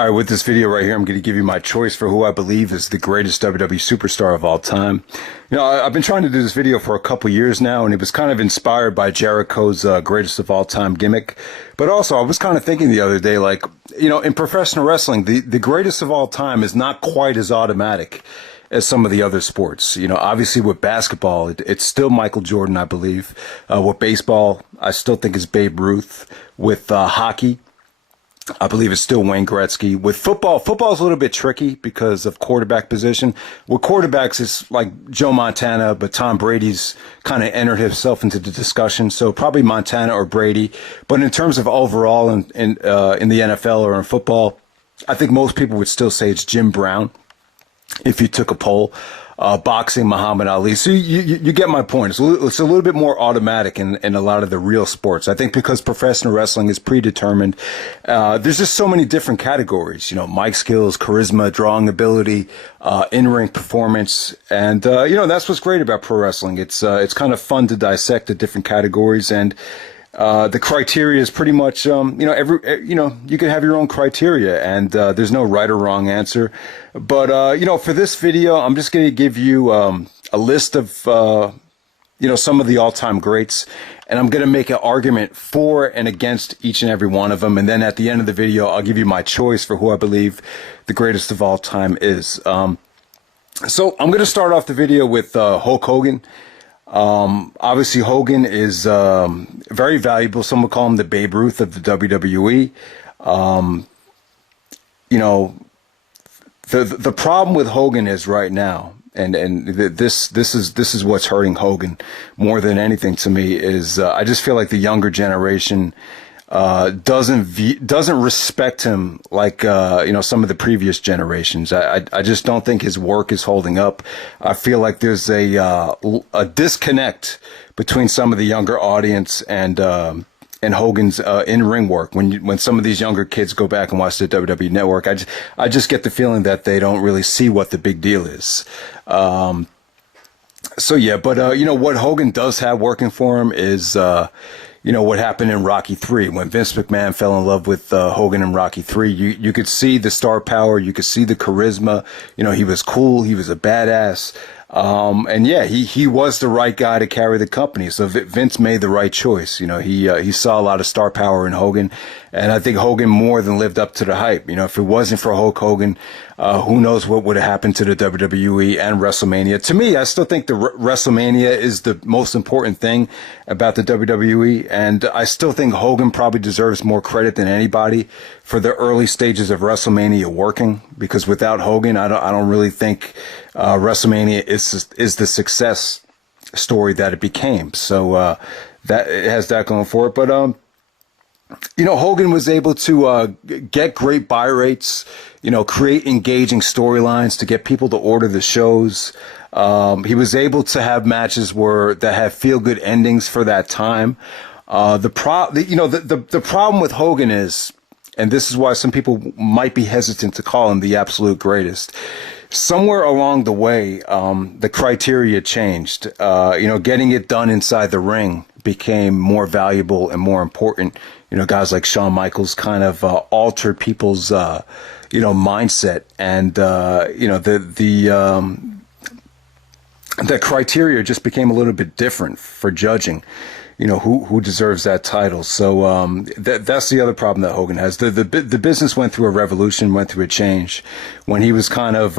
All right, with this video right here, I'm going to give you my choice for who I believe is the greatest WWE superstar of all time. You know, I've been trying to do this video for a couple years now, and it was kind of inspired by Jericho's greatest of all time gimmick. But also, I was kind of thinking the other day, like, you know, in professional wrestling, the greatest of all time is not quite as automatic as some of the other sports. You know, obviously with basketball, it's still Michael Jordan, I believe. With baseball, I still think it's Babe Ruth. With hockey, I believe it's still Wayne Gretzky. With football's a little bit tricky because of quarterback position. With quarterbacks, it's like Joe Montana, but Tom Brady's kind of entered himself into the discussion. So probably Montana or Brady. But in terms of overall in the NFL or in football, I think most people would still say it's Jim Brown if you took a poll. Boxing, Muhammad Ali. So you get my point. It's a little bit more automatic in a lot of the real sports. I think because professional wrestling is predetermined, there's just so many different categories. You know, mic skills, charisma, drawing ability, in-ring performance, and you know, that's what's great about pro wrestling. It's kind of fun to dissect the different categories, and the criteria is pretty much, you know, you can have your own criteria, and there's no right or wrong answer. But, you know, for this video, I'm just going to give you a list of, you know, some of the all-time greats, and I'm going to make an argument for and against each and every one of them. And then at the end of the video, I'll give you my choice for who I believe the greatest of all time is. So I'm going to start off the video with Hulk Hogan. Obviously Hogan is very valuable. Some would call him the Babe Ruth of the WWE. You know, the problem with Hogan is right now, and this is what's hurting Hogan more than anything to me, is I just feel like the younger generation doesn't respect him like you know, some of the previous generations. I just don't think his work is holding up. I feel like there's a disconnect between some of the younger audience and Hogan's in-ring work. When some of these younger kids go back and watch the WWE Network, I just get the feeling that they don't really see what the big deal is. So yeah, but you know, what Hogan does have working for him is you know, what happened in Rocky III when Vince McMahon fell in love with Hogan in Rocky III. You could see the star power, you could see the charisma. You know, he was cool, he was a badass. And yeah, he was the right guy to carry the company. So Vince made the right choice. You know, he saw a lot of star power in Hogan, and I think Hogan more than lived up to the hype. You know, if it wasn't for Hulk Hogan, who knows what would have happened to the WWE and WrestleMania. To me, I still think the WrestleMania is the most important thing about the WWE, and I still think Hogan probably deserves more credit than anybody for the early stages of WrestleMania working, because without Hogan, I don't really think WrestleMania is the success story that it became. So that it has that going for it. But you know, Hogan was able to get great buy rates, you know, create engaging storylines to get people to order the shows. He was able to have matches that had feel-good endings for that time. The problem with Hogan is, and this is why some people might be hesitant to call him the absolute greatest, somewhere along the way, the criteria changed. You know, getting it done inside the ring became more valuable and more important. You know, guys like Shawn Michaels kind of altered people's, you know, mindset, and you know, the criteria just became a little bit different for judging, you know, who deserves that title. So that's the other problem that Hogan has. The business went through a revolution, went through a change when he was kind of,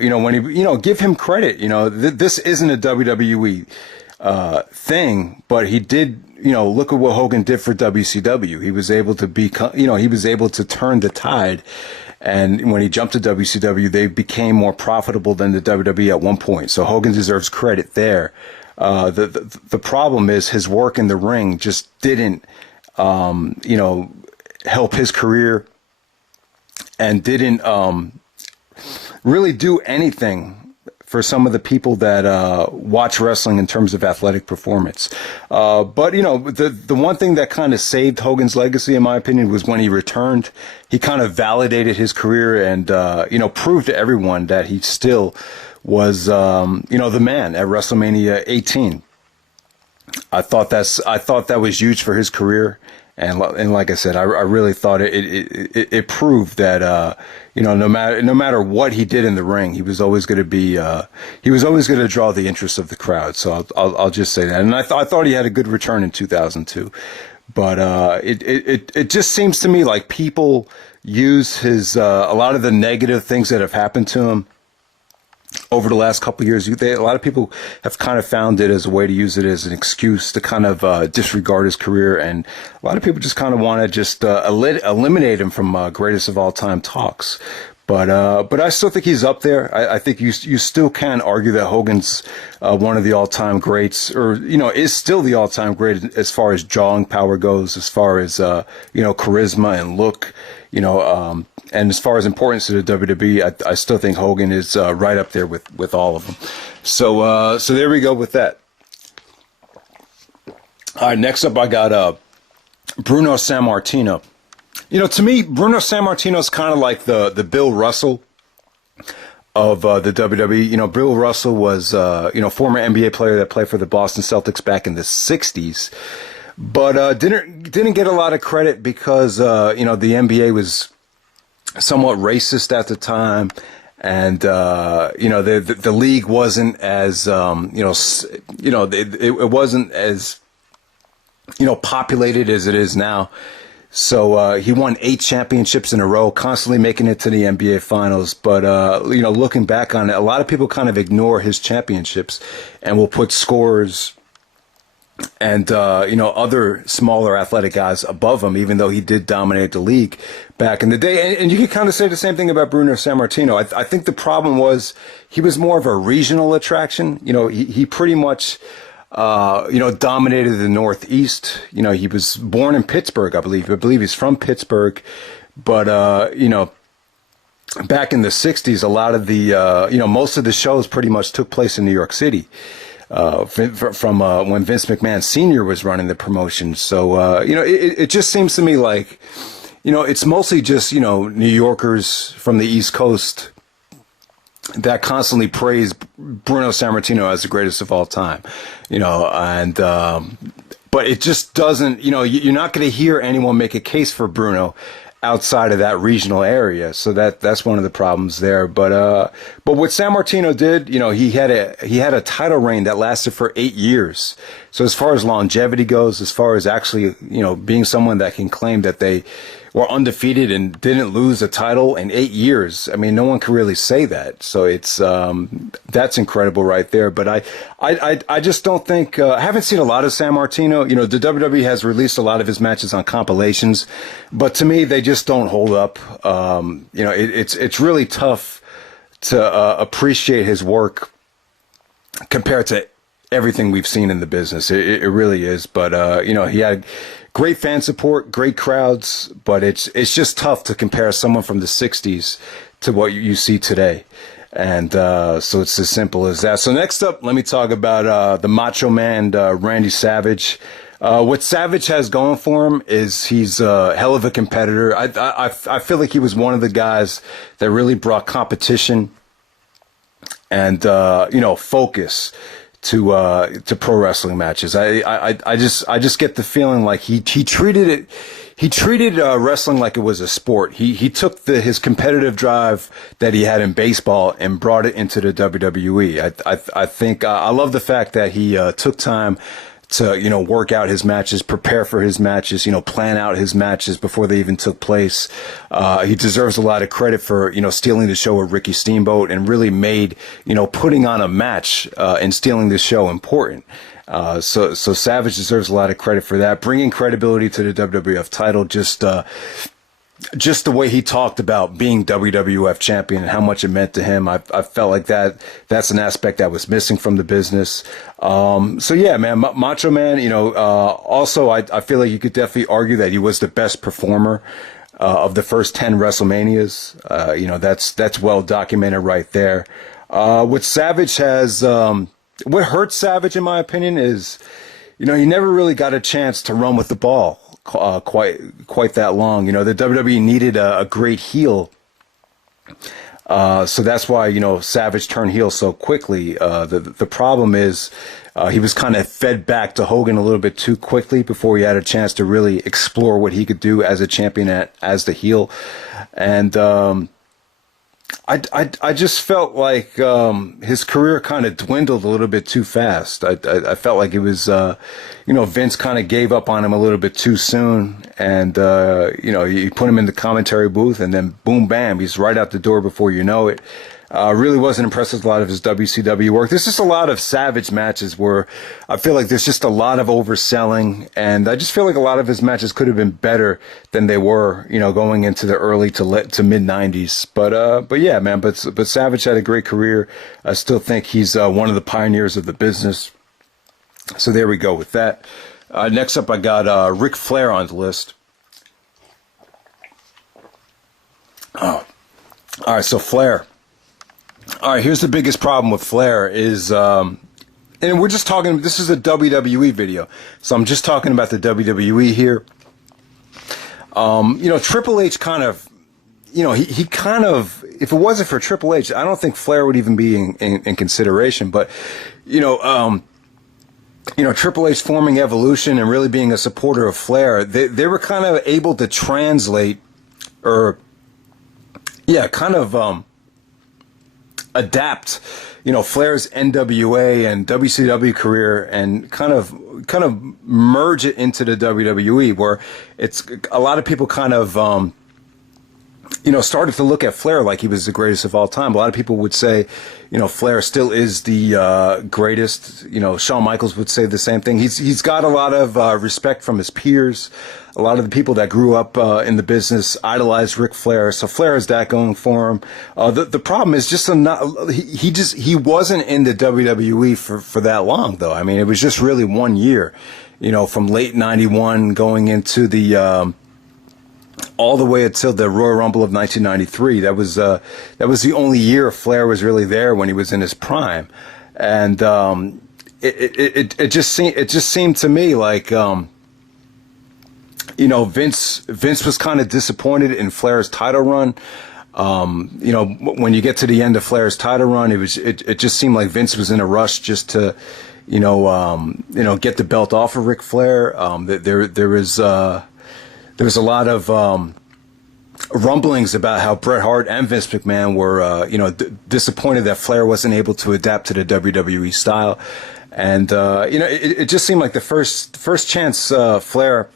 you know, when he, you know, give him credit. You know, this isn't a WWE thing, but he did, you know, look at what Hogan did for WCW. He was able to you know, he was able to turn the tide. And when he jumped to WCW, they became more profitable than the WWE at one point. So Hogan deserves credit there. The problem is his work in the ring just didn't, you know, help his career, and didn't really do anything for some of the people that watch wrestling in terms of athletic performance. But, you know, the one thing that kind of saved Hogan's legacy, in my opinion, was when he returned. He kind of validated his career and, you know, proved to everyone that he still was, you know, the man at WrestleMania 18. I thought that was huge for his career, And like I said, I really thought it proved that no matter what he did in the ring, he was always going to be he was always going to draw the interest of the crowd. So I'll just say that. And I thought he had a good return in 2002, but it just seems to me like people use his a lot of the negative things that have happened to him over the last couple of years. A lot of people have kind of found it as a way to use it as an excuse to kind of disregard his career, and a lot of people just kind of want to just eliminate him from greatest of all time talks. But I still think he's up there. I think you still can argue that Hogan's one of the all time greats, or is still the all time great as far as jawing power goes, as far as charisma and look, and as far as importance to the WWE, I still think Hogan is right up there with all of them. So there we go with that. All right, next up I got Bruno Sammartino. To me, Bruno Sammartino is kind of like the Bill Russell of the WWE. Bill Russell was former NBA player that played for the Boston Celtics back in the 60s, but didn't get a lot of credit because the NBA was somewhat racist at the time, and the league wasn't as it wasn't as populated as it is now. So he won 8 championships in a row, constantly making it to the NBA Finals. But looking back on it, a lot of people kind of ignore his championships and will put scores and other smaller athletic guys above him, even though he did dominate the league back in the day. And you can kind of say the same thing about Bruno Sammartino. I think the problem was he was more of a regional attraction. He pretty much dominated the Northeast. He was born in Pittsburgh, I believe. I believe he's from Pittsburgh, but back in the 60s, a lot of the most of the shows pretty much took place in New York City. From when Vince McMahon Sr. was running the promotion. So, it just seems to me like, it's mostly just, New Yorkers from the East Coast that constantly praise Bruno Sammartino as the greatest of all time, but it just doesn't, you're not going to hear anyone make a case for Bruno outside of that regional area. So that's one of the problems there. But what Sammartino did, he had a title reign that lasted for 8 years. So as far as longevity goes, as far as actually, being someone that can claim that they were undefeated and didn't lose a title in 8 years, I mean, no one can really say that. So it's that's incredible right there. But I just don't think I haven't seen a lot of Sammartino. The WWE has released a lot of his matches on compilations, but to me, they just don't hold up. It's really tough to appreciate his work compared to everything we've seen in the business. It really is. But he had great fan support, great crowds, but it's just tough to compare someone from the 60s to what you see today. And so it's as simple as that. So next up, let me talk about the Macho Man, Randy Savage. What Savage has going for him is he's a hell of a competitor. I feel like he was one of the guys that really brought competition and focus to pro wrestling matches. I just get the feeling like he treated wrestling like it was a sport. He took his competitive drive that he had in baseball and brought it into the WWE. I think I love the fact that he took time to work out his matches, prepare for his matches, plan out his matches before they even took place. He deserves a lot of credit for stealing the show with Ricky Steamboat and really made putting on a match and stealing the show important. So Savage deserves a lot of credit for that, bringing credibility to the WWF title. Just the way he talked about being WWF champion and how much it meant to him, I felt like that's an aspect that was missing from the business. So yeah, man, Macho Man, also I feel like you could definitely argue that he was the best performer of the first 10 WrestleManias. That's well documented right there. What Savage has, what hurt Savage in my opinion is, he never really got a chance to run with the ball quite that long. The WWE needed a great heel So that's why, Savage turned heel so quickly. The problem is he was kind of fed back to Hogan a little bit too quickly before he had a chance to really explore what he could do as a champion as the heel. And I just felt like his career kind of dwindled a little bit too fast. I felt like it was, Vince kind of gave up on him a little bit too soon. And, you put him in the commentary booth and then boom, bam, he's right out the door before you know it. Really wasn't impressed with a lot of his WCW work. There's just a lot of Savage matches where I feel like there's just a lot of overselling, and I just feel like a lot of his matches could have been better than they were, going into the early to mid '90s. But yeah, man. But Savage had a great career. I still think he's one of the pioneers of the business. So there we go with that. Next up, I got Ric Flair on the list. Oh, all right. So Flair. All right, here's the biggest problem with Flair is, and we're just talking, this is a WWE video, so I'm just talking about the WWE here. Triple H kind of, he kind of, if it wasn't for Triple H, I don't think Flair would even be in consideration, but, Triple H forming Evolution and really being a supporter of Flair, they were kind of able to translate, adapt, Flair's NWA and WCW career and kind of merge it into the WWE, where it's a lot of people kind of started to look at Flair like he was the greatest of all time. A lot of people would say, Flair still is the greatest. Shawn Michaels would say the same thing. He's got a lot of respect from his peers. A lot of the people that grew up in the business idolized Ric Flair, so Flair has that going for him. The problem is just he wasn't in the WWE for that long, though. I mean, it was just really 1 year, from late '91 going into the all the way until the Royal Rumble of 1993. That was the only year Flair was really there when he was in his prime, and it just seemed to me like. Vince was kind of disappointed in Flair's title run. When you get to the end of Flair's title run, it just seemed like Vince was in a rush just to, get the belt off of Ric Flair. There was a lot of rumblings about how Bret Hart and Vince McMahon were, disappointed that Flair wasn't able to adapt to the WWE style, and it just seemed like the first chance Flair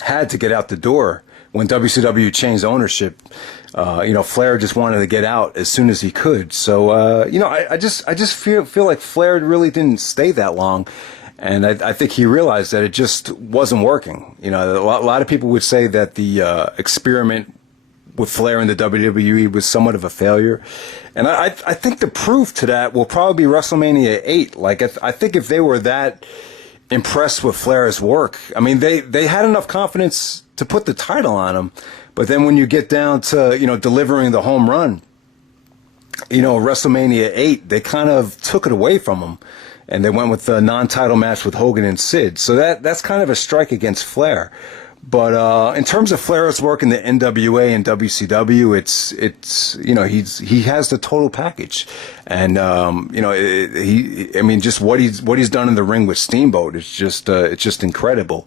had to get out the door when WCW changed ownership. Flair just wanted to get out as soon as he could. So, I just feel like Flair really didn't stay that long. And I think he realized that it just wasn't working. A lot of people would say that the experiment with Flair in the WWE was somewhat of a failure. And I think the proof to that will probably be WrestleMania 8. Like, I think if they were that impressed with Flair's work, I mean, they had enough confidence to put the title on him, but then when you get down to delivering the home run, WrestleMania 8, they kind of took it away from him, and they went with the non-title match with Hogan and Sid. So that's kind of a strike against Flair. But in terms of Flair's work in the NWA and WCW, he has the total package, and just what he's done in the ring with Steamboat is just it's just incredible.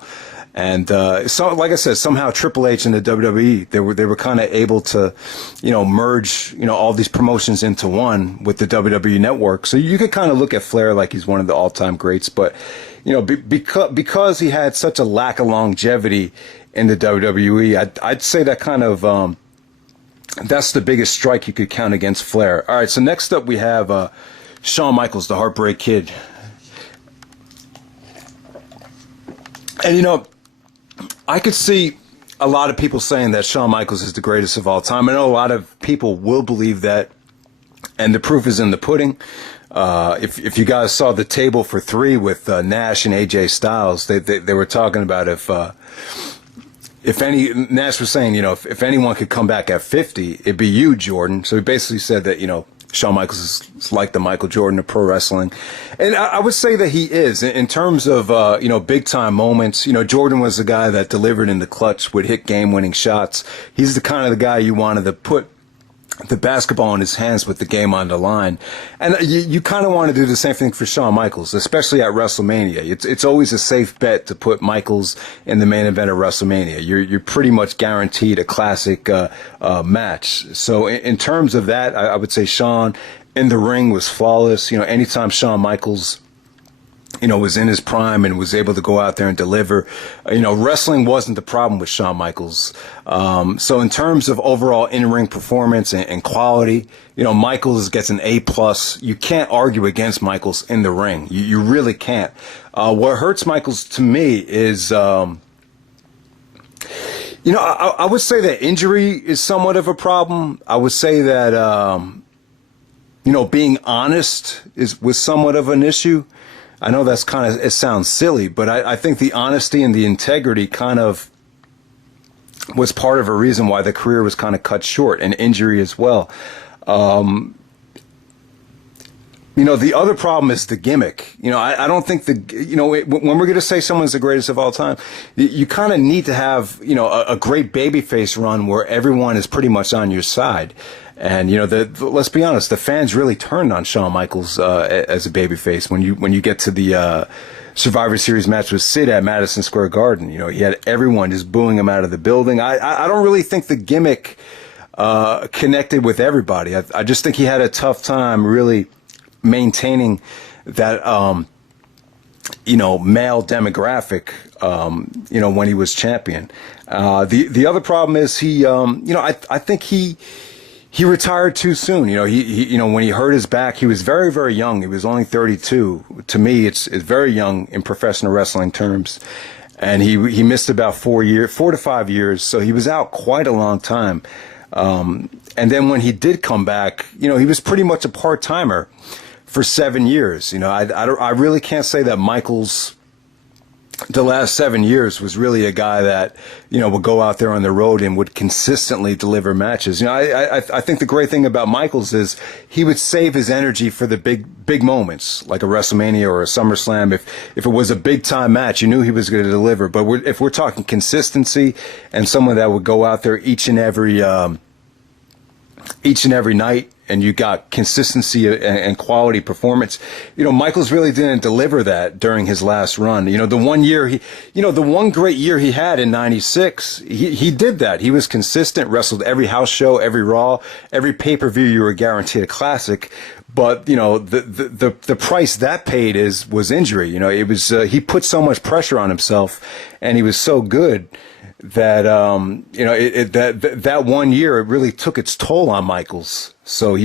And so, like I said, somehow Triple H and the WWE they were kind of able to merge all these promotions into one with the WWE Network. So you could kind of look at Flair like he's one of the all-time greats, but because he had such a lack of longevity in the WWE, I'd say that kind of that's the biggest strike you could count against Flair. All right, so next up we have Shawn Michaels, the Heartbreak Kid. And I could see a lot of people saying that Shawn Michaels is the greatest of all time. I know a lot of people will believe that, and the proof is in the pudding. If you guys saw the table for three with Nash and AJ Styles, they were talking about if Nash was saying, if anyone could come back at 50, it'd be you, Jordan. So he basically said that, Shawn Michaels is like the Michael Jordan of pro wrestling. And I would say that he is in terms of, big time moments. Jordan was the guy that delivered in the clutch, would hit game winning shots. He's the kind of the guy you wanted to put the basketball in his hands with the game on the line. And you kind of want to do the same thing for Shawn Michaels, especially at WrestleMania. It's always a safe bet to put Michaels in the main event of WrestleMania. You're pretty much guaranteed a classic match. So in terms of that, I would say Shawn in the ring was flawless. Anytime Shawn Michaels was in his prime and was able to go out there and deliver. Wrestling wasn't the problem with Shawn Michaels. So in terms of overall in-ring performance and quality, Michaels gets an A+. You can't argue against Michaels in the ring. You really can't. What hurts Michaels to me is, I would say that injury is somewhat of a problem. I would say that, being honest was somewhat of an issue. I know it sounds silly, but I think the honesty and the integrity kind of was part of a reason why the career was kind of cut short, and injury as well. The other problem is the gimmick. I don't think when we're going to say someone's the greatest of all time, you kind of need to have, a great babyface run where everyone is pretty much on your side. And let's be honest, the fans really turned on Shawn Michaels as a babyface when you get to the Survivor Series match with Sid at Madison Square Garden. He had everyone just booing him out of the building. I don't really think the gimmick connected with everybody. I just think he had a tough time really maintaining that male demographic when he was champion. The other problem is I think he retired too soon. He when he hurt his back, he was very, very young. He was only 32. To me, it's very young in professional wrestling terms. And he missed about 4 to 5 years. So he was out quite a long time. And then when he did come back, he was pretty much a part-timer for 7 years. I really can't say that Michaels, the last 7 years, was really a guy that, would go out there on the road and would consistently deliver matches. I think the great thing about Michaels is he would save his energy for the big moments, like a WrestleMania or a SummerSlam. If it was a big time match, you knew he was going to deliver. But if we're talking consistency and someone that would go out there each and every night, and you got consistency and quality performance. Michaels really didn't deliver that during his last run. The one great year he had in '96, he did that. He was consistent, wrestled every house show, every Raw, every pay-per-view. You were guaranteed a classic. But the price that paid was injury. It was he put so much pressure on himself, and he was so good that that 1 year, it really took its toll on Michaels. So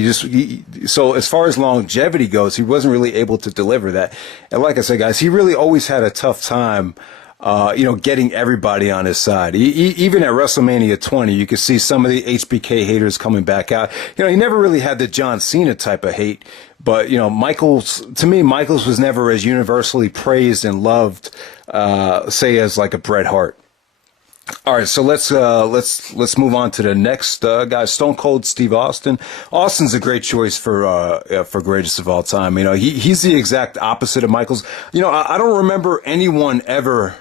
so as far as longevity goes, he wasn't really able to deliver that. And like I said, guys, he really always had a tough time, getting everybody on his side. Even at WrestleMania 20, you could see some of the HBK haters coming back out. He never really had the John Cena type of hate, but to me, Michaels was never as universally praised and loved, say, as like a Bret Hart. All right, so let's move on to the next guy, Stone Cold Steve Austin. Austin's a great choice for greatest of all time. He's the exact opposite of Michaels. I don't remember anyone ever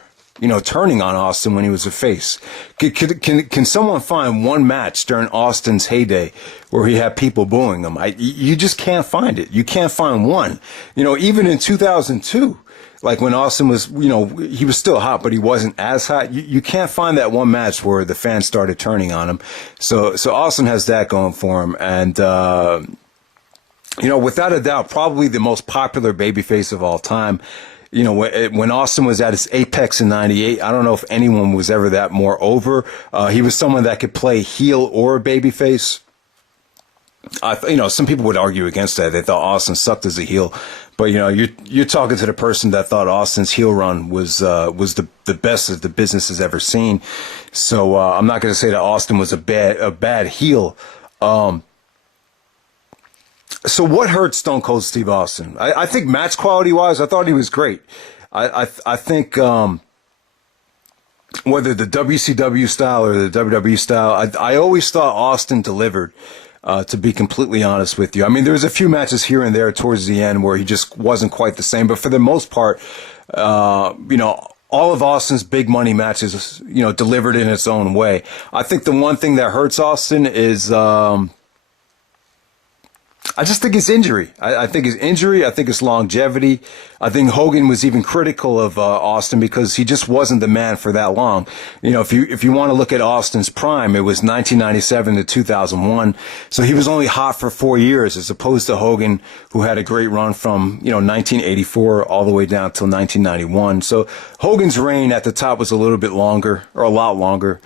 turning on Austin when he was a face. Can someone find one match during Austin's heyday where he had people booing him? You just can't find it. You can't find one. Even in 2002. Like when Austin was, he was still hot, but he wasn't as hot. You can't find that one match where the fans started turning on him. So Austin has that going for him. And, without a doubt, probably the most popular babyface of all time. When Austin was at his apex in '98, I don't know if anyone was ever that more over. He was someone that could play heel or babyface. Some people would argue against that. They thought Austin sucked as a heel. But you're talking to the person that thought Austin's heel run was the best that the business has ever seen. So I'm not going to say that Austin was a bad heel. So what hurt Stone Cold Steve Austin? I think match quality wise, I thought he was great. I think whether the WCW style or the WWE style, I always thought Austin delivered. To be completely honest with you. I mean, there was a few matches here and there towards the end where he just wasn't quite the same, but for the most part, all of Austin's big money matches, delivered in its own way. I think the one thing that hurts Austin is, I just think his injury. I think his injury. I think his longevity. I think Hogan was even critical of Austin because he just wasn't the man for that long. You know, if you want to look at Austin's prime, it was 1997 to 2001. So he was only hot for 4 years, as opposed to Hogan, who had a great run from 1984 all the way down till 1991. So Hogan's reign at the top was a little bit longer, or a lot longer.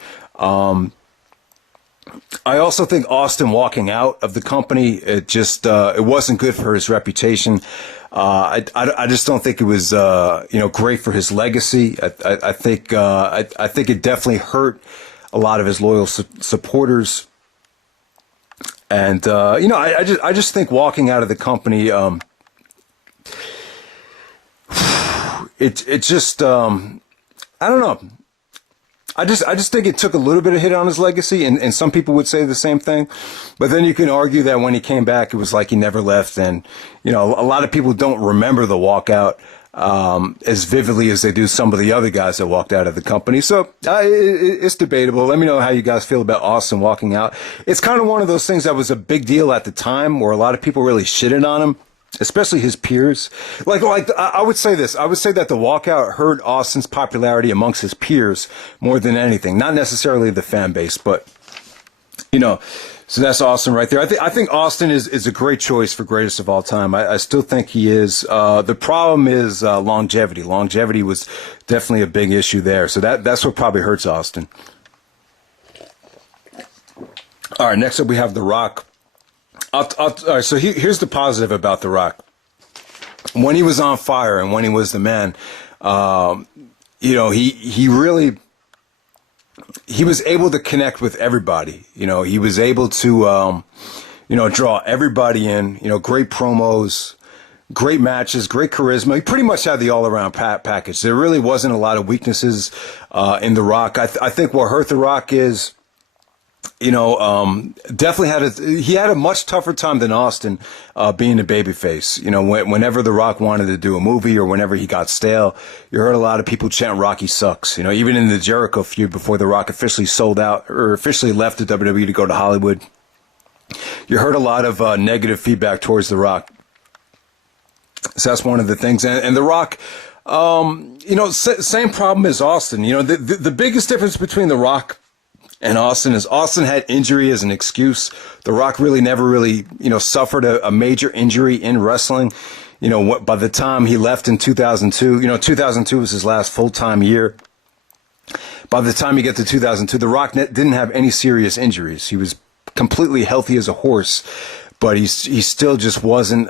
I also think Austin walking out of the company, it wasn't good for his reputation. I just don't think it was, great for his legacy. I think it definitely hurt a lot of his loyal supporters. And, I just think walking out of the company, I don't know. I just think it took a little bit of hit on his legacy, and some people would say the same thing. But then you can argue that when he came back, it was like he never left. And, a lot of people don't remember the walkout as vividly as they do some of the other guys that walked out of the company. So it's debatable. Let me know how you guys feel about Austin walking out. It's kind of one of those things that was a big deal at the time where a lot of people really shitted on him, especially his peers. Like I would say this. I would say that the walkout hurt Austin's popularity amongst his peers more than anything. Not necessarily the fan base, but so that's Austin right there. I think Austin is a great choice for greatest of all time. I still think he is. The problem is longevity. Longevity was definitely a big issue there. So that's what probably hurts Austin. All right, next up we have The Rock. All right, so here's the positive about The Rock. When he was on fire and when he was the man, he was able to connect with everybody. He was able to, draw everybody in. Great promos, great matches, great charisma. He pretty much had the all-around package. There really wasn't a lot of weaknesses in The Rock. I think what hurt The Rock is, definitely he had a much tougher time than Austin, being a babyface. Whenever The Rock wanted to do a movie or whenever he got stale, you heard a lot of people chant Rocky sucks. Even in the Jericho feud before The Rock officially sold out or officially left the WWE to go to Hollywood, you heard a lot of negative feedback towards The Rock. So that's one of the things. And The Rock, same problem as Austin. The biggest difference between The Rock and Austin is Austin had injury as an excuse. The Rock never suffered a major injury in wrestling. By the time he left in 2002, 2002 was his last full-time year. By the time you get to 2002, The Rock didn't have any serious injuries. He was completely healthy as a horse, but he still just wasn't,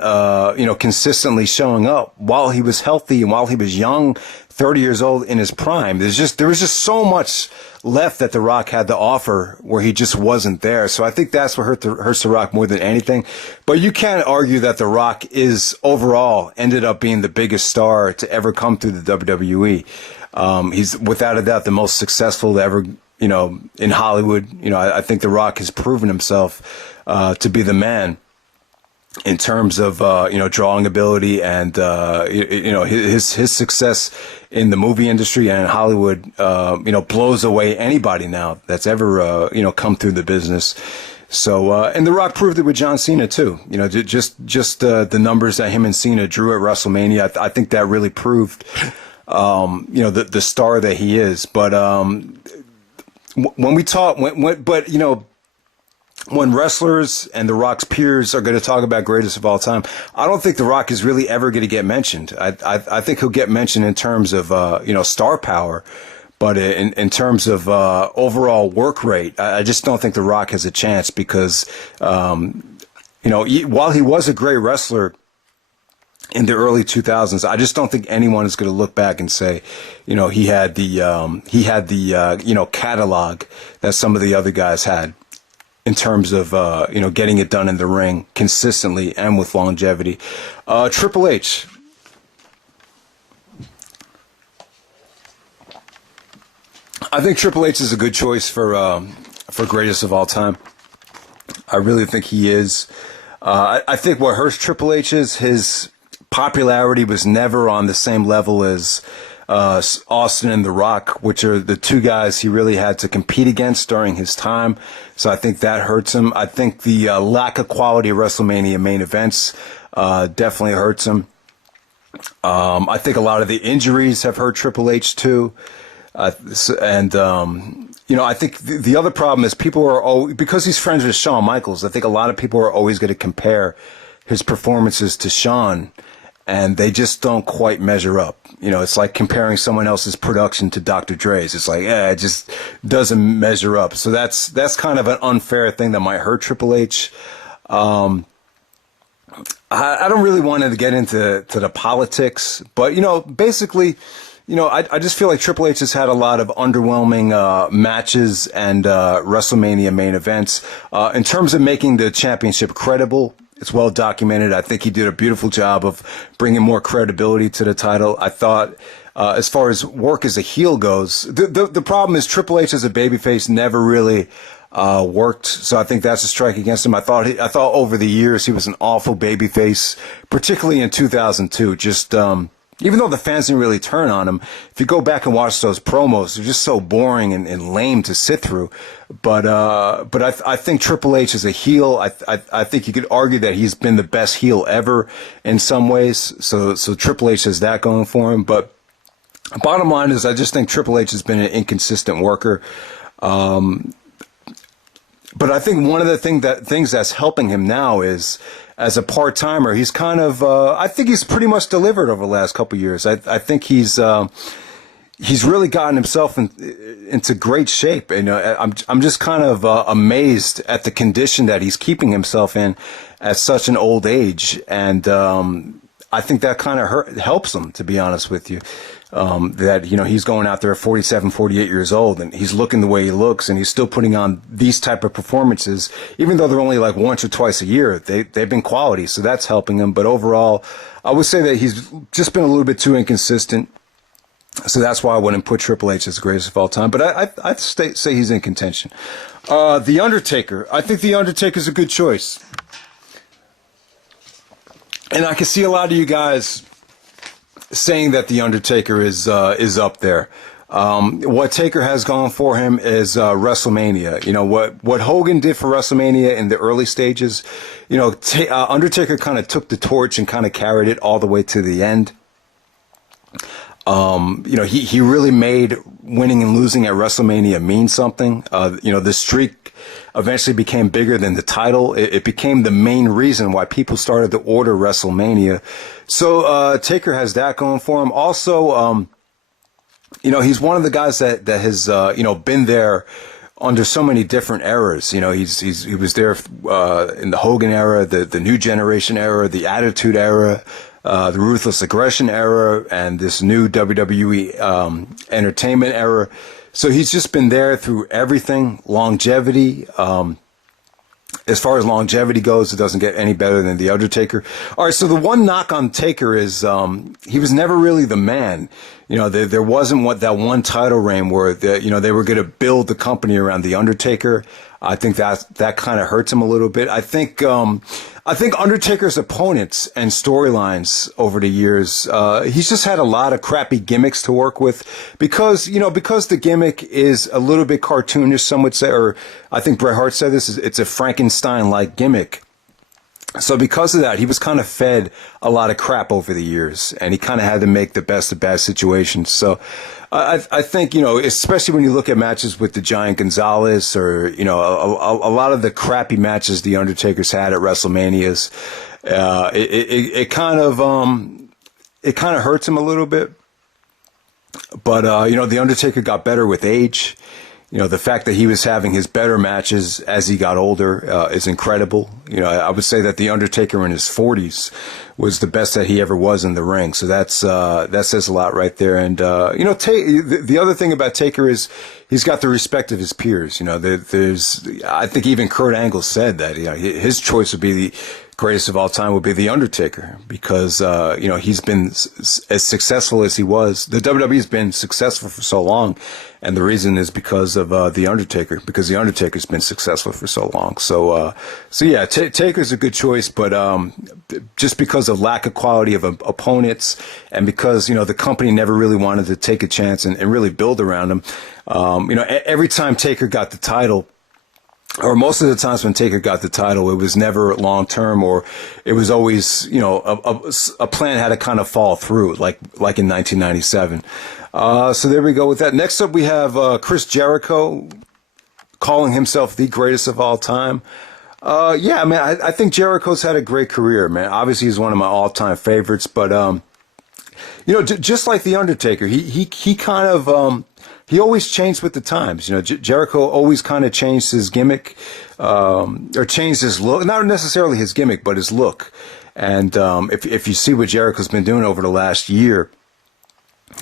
consistently showing up while he was healthy and while he was young, 30 years old in his prime. There was just so much left that The Rock had to offer where he just wasn't there. So I think that's what hurts The Rock more than anything. But you can't argue that The Rock overall ended up being the biggest star to ever come through the WWE. He's without a doubt the most successful ever, in Hollywood. I think The Rock has proven himself to be the man in terms of drawing ability and his success in the movie industry and in Hollywood blows away anybody now that's ever come through the business. So and The Rock proved it with John Cena too. Just the numbers that him and Cena drew at WrestleMania. I think that really proved the star that he is. But when we talk, when wrestlers and The Rock's peers are going to talk about greatest of all time, I don't think The Rock is really ever going to get mentioned. I think he'll get mentioned in terms of, star power, but in terms of overall work rate, I just don't think The Rock has a chance because, while he was a great wrestler in the early 2000s, I just don't think anyone is going to look back and say, he had the catalog that some of the other guys had, in terms of, getting it done in the ring consistently and with longevity. Triple H. I think Triple H is a good choice for greatest of all time. I really think he is. I think what hurts Triple H is his popularity was never on the same level as Austin and The Rock, which are the two guys he really had to compete against during his time. So I think that hurts him. I think the lack of quality of WrestleMania main events definitely hurts him. I think a lot of the injuries have hurt Triple H too. I think the other problem is people are always, because he's friends with Shawn Michaels, I think a lot of people are always going to compare his performances to Shawn, and they just don't quite measure up. It's like comparing someone else's production to Dr. Dre's. It's like, it just doesn't measure up. So that's kind of an unfair thing that might hurt Triple H. I don't really want to get into the politics, but basically, I just feel like Triple H has had a lot of underwhelming matches and WrestleMania main events. In terms of making the championship credible, it's well documented. I think he did a beautiful job of bringing more credibility to the title. I thought, as far as work as a heel goes, the problem is Triple H as a babyface never really worked. So I think that's a strike against him. I thought over the years he was an awful babyface, particularly in 2002. Even though the fans didn't really turn on him, if you go back and watch those promos, they're just so boring and lame to sit through. But I think Triple H is a heel. I think you could argue that he's been the best heel ever in some ways. So Triple H has that going for him. But bottom line is, I just think Triple H has been an inconsistent worker. But I think one of the things that's helping him now is, as a part-timer, he's kind of, I think he's pretty much delivered over the last couple of years. I think he's really gotten himself into great shape. And I'm just kind of amazed at the condition that he's keeping himself in at such an old age. And I think that kind of helps him, to be honest with you. That, he's going out there at 47, 48 years old, and he's looking the way he looks, and he's still putting on these type of performances, even though they're only like once or twice a year. They've been quality, so that's helping him. But overall, I would say that he's just been a little bit too inconsistent. So that's why I wouldn't put Triple H as the greatest of all time. But I'd say he's in contention. The Undertaker. I think The Undertaker's a good choice. And I can see a lot of you guys saying that The Undertaker is up there. What Taker has gone for him is WrestleMania. What Hogan did for WrestleMania in the early stages, Undertaker kind of took the torch and kind of carried it all the way to the end. He really made winning and losing at WrestleMania mean something. The streak eventually became bigger than the title. It became the main reason why people started to order WrestleMania. So Taker has that going for him. Also, he's one of the guys that has been there under so many different eras. He was there in the Hogan era, the New Generation era, the Attitude era, the Ruthless Aggression era, and this new WWE Entertainment era. So he's just been there through everything. Longevity. As far as longevity goes, it doesn't get any better than The Undertaker. All right, so the one knock on Taker is he was never really the man. There wasn't that one title reign where they were going to build the company around The Undertaker. I think that kind of hurts him a little bit. I think Undertaker's opponents and storylines over the years, he's just had a lot of crappy gimmicks to work with because the gimmick is a little bit cartoonish, some would say, or I think Bret Hart said this, it's a Frankenstein-like gimmick. So because of that, he was kind of fed a lot of crap over the years, and he kind of had to make the best of bad situations. So I think, especially when you look at matches with the Giant Gonzalez or, a lot of the crappy matches the Undertaker's had at WrestleManias, it kind of hurts him a little bit. But, the Undertaker got better with age. The fact that he was having his better matches as he got older is incredible. I would say that The Undertaker in his 40s was the best that he ever was in the ring. So that says a lot right there. And, the other thing about Taker is he's got the respect of his peers. I think even Kurt Angle said that, his choice would be greatest of all time would be The Undertaker, because, he's been as successful as he was. The WWE's been successful for so long, and the reason is because of The Undertaker, because The Undertaker's been successful for so long. So yeah, Taker's a good choice, but just because of lack of quality of opponents, and because, the company never really wanted to take a chance and really build around him, every time Taker got the title, or most of the times when Taker got the title, it was never long term, or it was always, a plan had to kind of fall through, like in 1997. So there we go with that. Next up, we have Chris Jericho, calling himself the greatest of all time. Yeah, man, I think Jericho's had a great career, man. Obviously, he's one of my all-time favorites, but just like the Undertaker, he kind of he always changed with the times. Jericho always kind of changed his gimmick, or changed his look. Not necessarily his gimmick, but his look. And if you see what Jericho's been doing over the last year,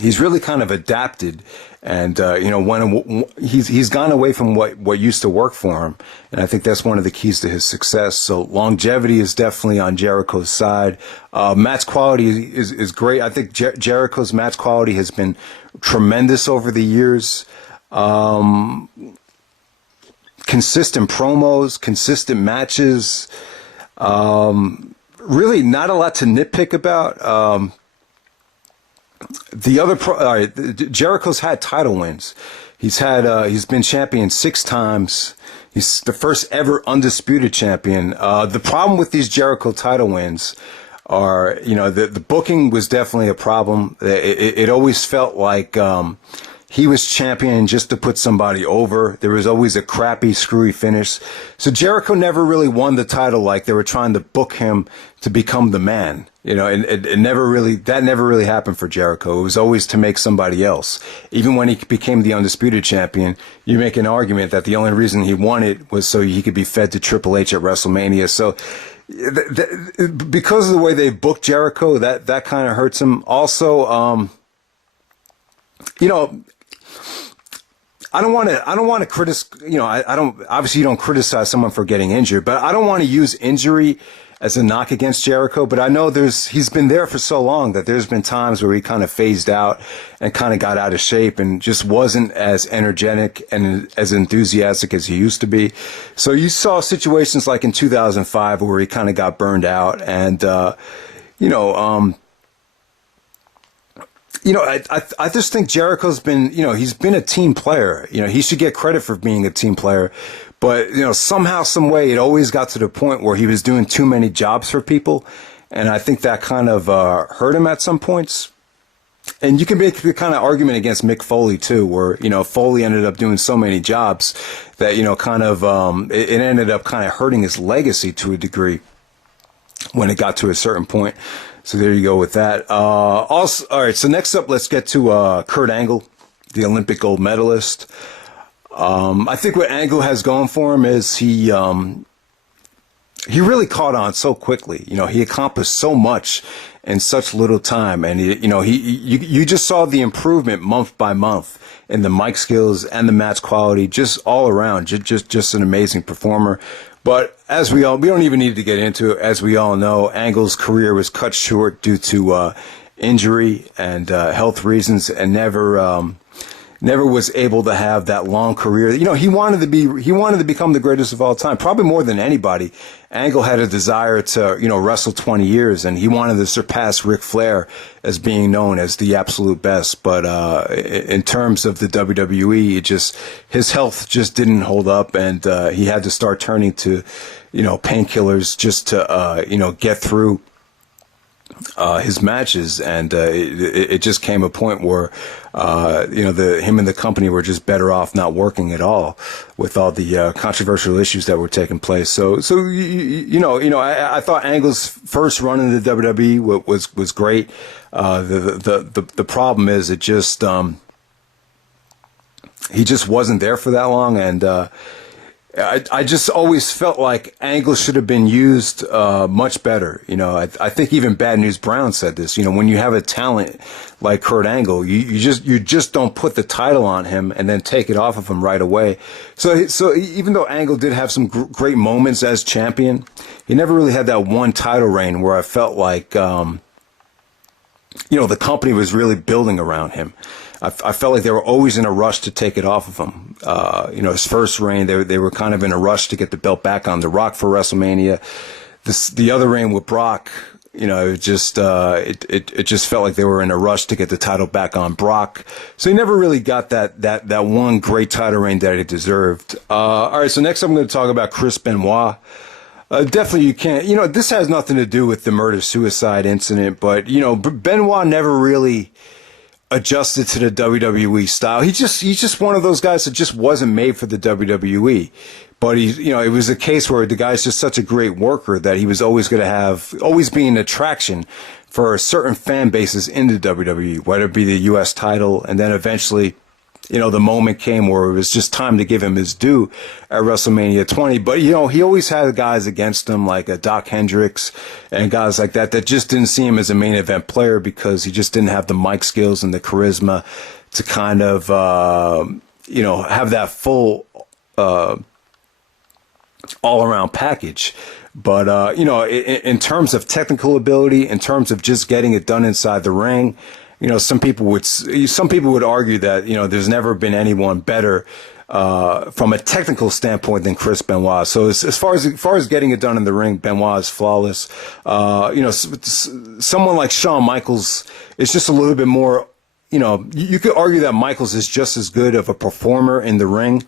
he's really kind of adapted, and when he's gone away from what used to work for him, and I think that's one of the keys to his success. So longevity is definitely on Jericho's side. Match quality is great. I think Jericho's match quality has been tremendous over the years. Consistent promos, consistent matches. Really not a lot to nitpick about. Jericho's had title wins. He's been champion 6 times. He's the first ever undisputed champion. The problem with these Jericho title wins are, the booking was definitely a problem. It always felt like, he was champion just to put somebody over. There was always a crappy, screwy finish. So Jericho never really won the title like they were trying to book him to become the man. And it never really happened for Jericho. It was always to make somebody else. Even when he became the undisputed champion, you make an argument that the only reason he won it was so he could be fed to Triple H at WrestleMania. So because of the way they booked Jericho, that kind of hurts him. Also, I don't want to criticize, obviously you don't criticize someone for getting injured, but I don't want to use injury as a knock against Jericho. But I know he's been there for so long that there's been times where he kind of phased out and kind of got out of shape and just wasn't as energetic and as enthusiastic as he used to be. So you saw situations like in 2005 where he kind of got burned out, and, I just think Jericho's been, he's been a team player. He should get credit for being a team player. But, somehow, some way, it always got to the point where he was doing too many jobs for people. And I think that kind of hurt him at some points. And you can make the kind of argument against Mick Foley, too, where, Foley ended up doing so many jobs that, it ended up kind of hurting his legacy to a degree when it got to a certain point. So there you go with that. Also, all right. So next up, let's get to Kurt Angle, the Olympic gold medalist. I think what Angle has going for him is he really caught on so quickly. He accomplished so much in such little time, and you just saw the improvement month by month in the mic skills and the match quality, just all around. Just an amazing performer. But as we don't even need to get into it. As we all know, Angle's career was cut short due to injury and health reasons, and never was able to have that long career. He wanted to become the greatest of all time, probably more than anybody. Angle had a desire to, wrestle 20 years, and he wanted to surpass Ric Flair as being known as the absolute best. But in terms of the WWE, his health just didn't hold up, and he had to start turning to, painkillers just to, get through his matches, and it just came a point where him and the company were just better off not working at all with all the controversial issues that were taking place. So I thought Angle's first run in the WWE was great. The problem is it just he just wasn't there for that long, and I just always felt like Angle should have been used much better. I think even Bad News Brown said this. When you have a talent like Kurt Angle, you just don't put the title on him and then take it off of him right away. So even though Angle did have some great moments as champion, he never really had that one title reign where I felt like, the company was really building around him. I felt like they were always in a rush to take it off of him. His first reign, they were kind of in a rush to get the belt back on The Rock for WrestleMania. The other reign with Brock, it just felt like they were in a rush to get the title back on Brock. So he never really got that one great title reign that he deserved. All right, so next I'm going to talk about Chris Benoit. Definitely you can't, this has nothing to do with the murder-suicide incident, but, Benoit never really adjusted to the WWE style. He's just one of those guys that just wasn't made for the WWE. But it was a case where the guy's just such a great worker that he was always going to always be an attraction for certain fan bases in the WWE, whether it be the U.S. title, and then eventually, the moment came where it was just time to give him his due at WrestleMania 20. But, he always had guys against him like Doc Hendricks and guys like that just didn't see him as a main event player because he just didn't have the mic skills and the charisma to kind of, have that full, all-around package. But, in terms of technical ability, in terms of just getting it done inside the ring, some people would argue that, there's never been anyone better from a technical standpoint than Chris Benoit. So as far as getting it done in the ring, Benoit is flawless. Someone like Shawn Michaels is just a little bit more, you could argue that Michaels is just as good of a performer in the ring.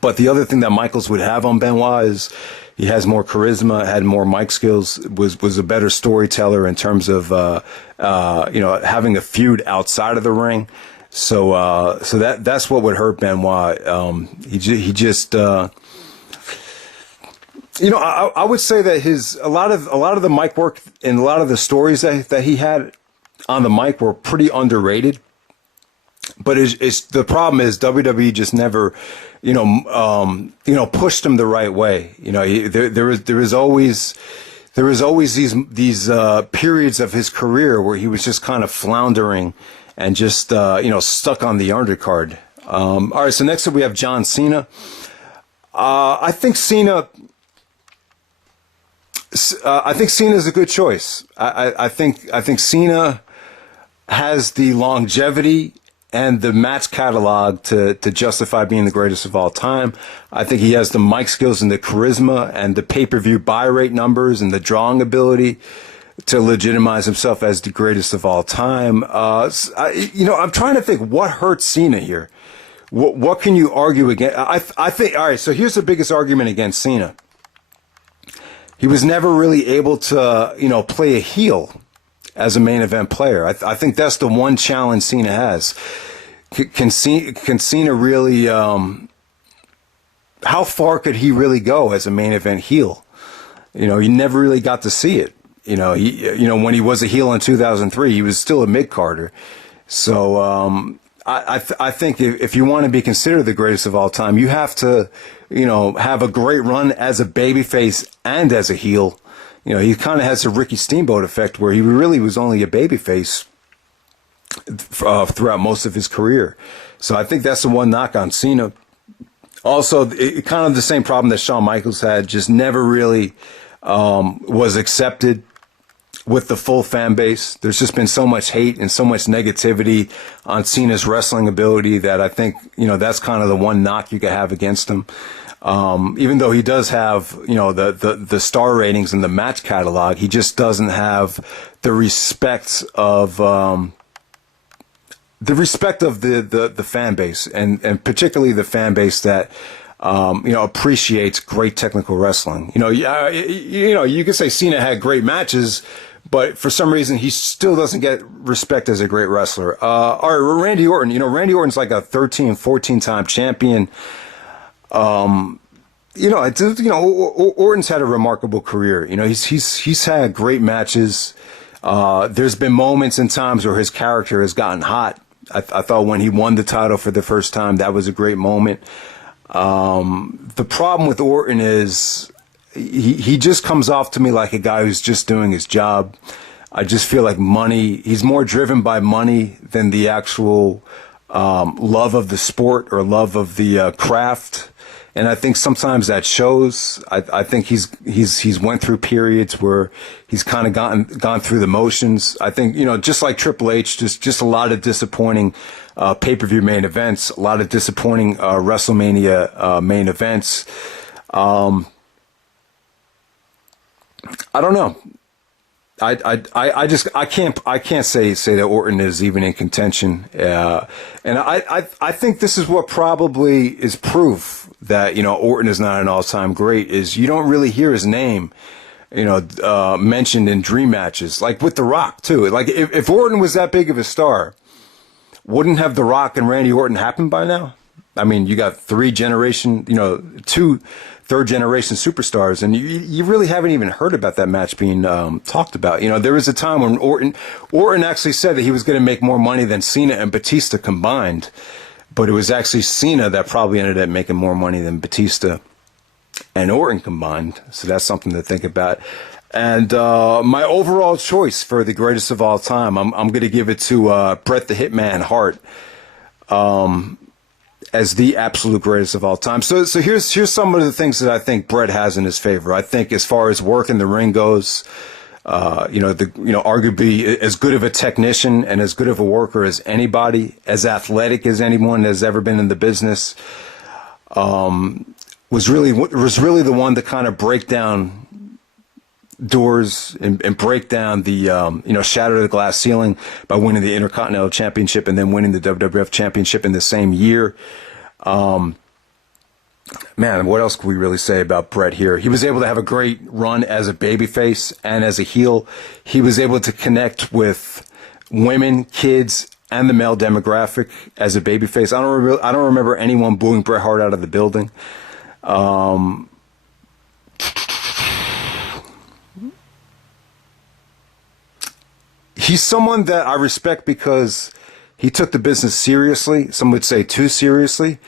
But the other thing that Michaels would have on Benoit is he has more charisma, had more mic skills, was a better storyteller in terms of, having a feud outside of the ring. So that's what would hurt Benoit. He just, I would say that a lot of the mic work and a lot of the stories that he had on the mic were pretty underrated. But the problem is WWE just never, pushed him the right way. There was always these periods of his career where he was just kind of floundering and just stuck on the undercard. All right, so next up we have John Cena. I think Cena is a good choice. I think Cena has the longevity and the match catalog to justify being the greatest of all time. I think he has the mic skills and the charisma and the pay-per-view buy rate numbers and the drawing ability to legitimize himself as the greatest of all time. I'm trying to think what hurts Cena here. What can you argue against? I think, all right, so here's the biggest argument against Cena. He was never really able to, play a heel as a main event player. I think that's the one challenge Cena has. Can Cena really, how far could he really go as a main event heel? You never really got to see it. When he was a heel in 2003, he was still a mid-carder. So, I think if you want to be considered the greatest of all time, you have to, have a great run as a babyface and as a heel. He kind of has a Ricky Steamboat effect where he really was only a babyface throughout most of his career. So I think that's the one knock on Cena. Also, kind of the same problem that Shawn Michaels had, just never really was accepted with the full fan base. There's just been so much hate and so much negativity on Cena's wrestling ability that I think, that's kind of the one knock you could have against him. Even though he does have, the star ratings and the match catalog, he just doesn't have the respect of the fan base and particularly the fan base that, appreciates great technical wrestling. You could say Cena had great matches, but for some reason he still doesn't get respect as a great wrestler. All right, Randy Orton. Randy Orton's like a 13, 14-time champion. Orton's had a remarkable career. He's had great matches. There's been moments and times where his character has gotten hot. I thought when he won the title for the first time, that was a great moment. The problem with Orton is he just comes off to me like a guy who's just doing his job. I just feel like he's more driven by money than the actual love of the sport or love of the craft. and I think sometimes that shows. I think he's went through periods where he's kind of gone through the motions. I think, just like Triple H, just a lot of disappointing pay-per-view main events, a lot of disappointing WrestleMania main events. I don't know. I can't say that Orton is even in contention. And I think this is what probably is proof that, Orton is not an all-time great, is you don't really hear his name, mentioned in dream matches, like with The Rock too. Like if Orton was that big of a star, wouldn't have The Rock and Randy Orton happen by now? I mean, you got two third-generation superstars, and you really haven't even heard about that match being talked about. There was a time when Orton actually said that he was going to make more money than Cena and Batista combined, but it was actually Cena that probably ended up making more money than Batista and Orton combined. So that's something to think about. And my overall choice for the greatest of all time, I'm going to give it to Bret the Hitman Hart. As the absolute greatest of all time. So here's some of the things that I think Bret has in his favor. I think as far as work in the ring goes, arguably as good of a technician and as good of a worker as anybody, as athletic as anyone has ever been in the business, was really the one to kind of break down doors and break down the shatter the glass ceiling by winning the Intercontinental Championship and then winning the WWF Championship in the same year. Man, what else could we really say about Bret here? He was able to have a great run as a babyface and as a heel. He was able to connect with women, kids, and the male demographic as a babyface. I don't remember anyone booing Bret Hart out of the building. He's someone that I respect because he took the business seriously. Some would say too seriously.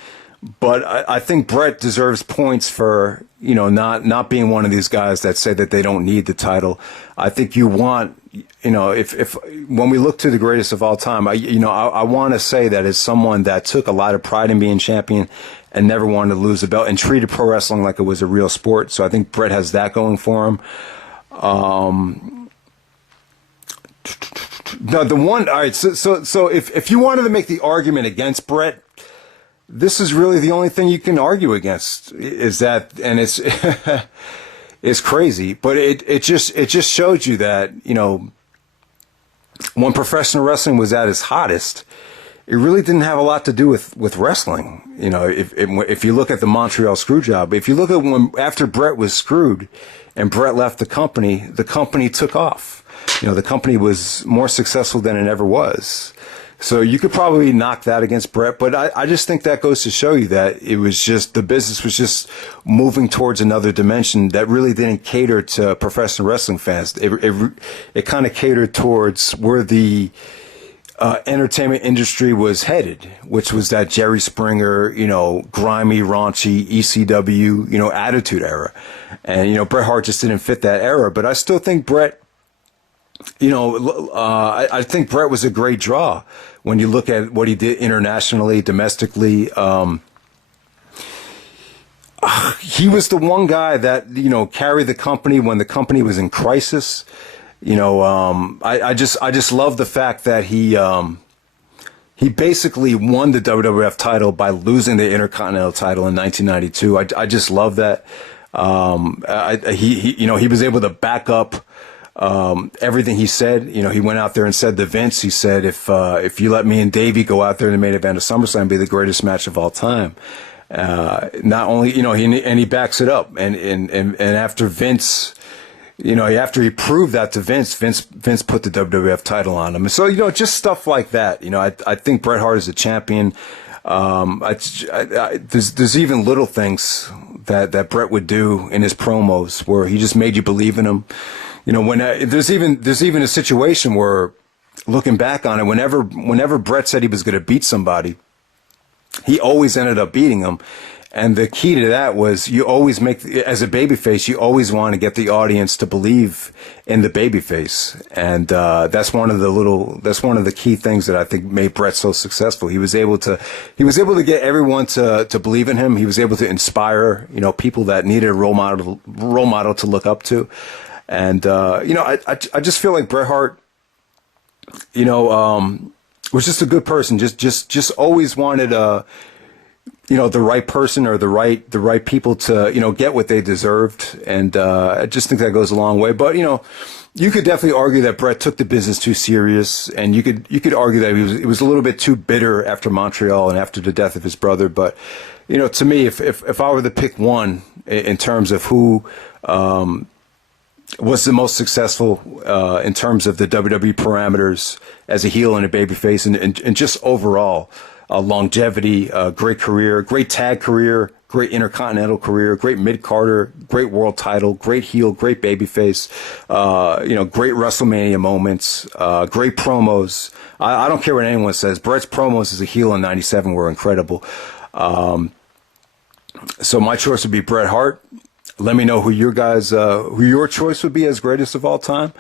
But I think Bret deserves points for, not being one of these guys that say that they don't need the title. I think you want, if when we look to the greatest of all time, I want to say that as someone that took a lot of pride in being champion and never wanted to lose the belt and treated pro wrestling like it was a real sport. So I think Bret has that going for him. No, all right. So if you wanted to make the argument against Bret, this is really the only thing you can argue against, is that, and it's it's crazy, but it just showed you that, when professional wrestling was at its hottest, it really didn't have a lot to do with wrestling. If you look at the Montreal Screwjob, if you look at after Bret was screwed and Bret left the company took off. The company was more successful than it ever was. So you could probably knock that against Bret, but I just think that goes to show you that it was just, the business was just moving towards another dimension that really didn't cater to professional wrestling fans. It kind of catered towards where the entertainment industry was headed, which was that Jerry Springer, grimy, raunchy, ECW, attitude era. And, Bret Hart just didn't fit that era, but I still think Bret, I think Bret was a great draw when you look at what he did internationally, domestically. He was the one guy that, carried the company when the company was in crisis. I just love the fact that he basically won the WWF title by losing the Intercontinental title in 1992. I just love that. He was able to back up everything he said. He went out there and said to Vince, he said, if you let me and Davey go out there in the main event of SummerSlam, it'll be the greatest match of all time. Not only, he backs it up. And after Vince, after he proved that to Vince put the WWF title on him. And so, just stuff like that. I think Bret Hart is a champion. There's even little things that Bret would do in his promos where he just made you believe in him. When there's even a situation where, looking back on it, whenever Bret said he was going to beat somebody, he always ended up beating him. And the key to that was you always make, as a babyface, you always want to get the audience to believe in the babyface. And that's one of the key things that I think made Bret so successful. He was able to get everyone to believe in him. He was able to inspire, people that needed a role model to look up to. And, I just feel like Bret Hart, was just a good person. Just always wanted, the right person or the right people to, get what they deserved. And, I just think that goes a long way. But, you could definitely argue that Bret took the business too serious, and you could argue that he was a little bit too bitter after Montreal and after the death of his brother. But, to me, if I were to pick one in terms of who, was the most successful in terms of the WWE parameters as a heel and a babyface, and just overall longevity, great career, great tag career, great intercontinental career, great mid-carder, great world title, great heel, great babyface, great WrestleMania moments, great promos. I don't care what anyone says. Bret's promos as a heel in '97 were incredible. So my choice would be Bret Hart. Let me know who your choice would be as greatest of all time.